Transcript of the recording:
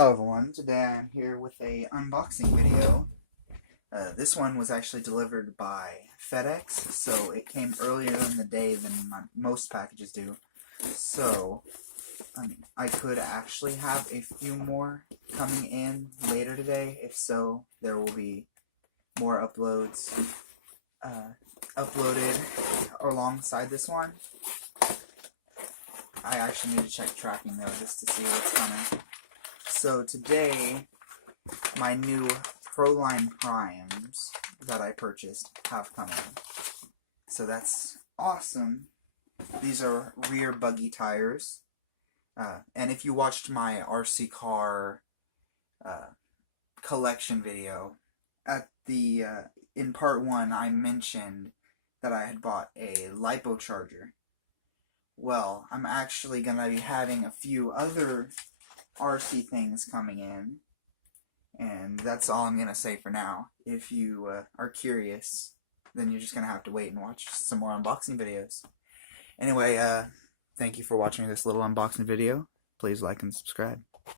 Hello everyone, today I'm here with a unboxing video. This one was actually delivered by FedEx, so it came earlier in the day than most packages do. So, I could actually have a few more coming in later today. If so, there will be more uploads uploaded alongside this one. I actually need to check tracking though, just to see what's coming. So today, my new Proline Primes that I purchased have come in. So that's awesome. These are rear buggy tires. And if you watched my RC car collection video, at the in part 1 I mentioned that I had bought a LiPo charger. Well, I'm actually going to be having a few other RC things coming in, and that's all I'm gonna say for now. If you are curious, then you're just gonna have to wait and watch some more unboxing videos. Anyway, thank you for watching this little unboxing video. Please like and subscribe.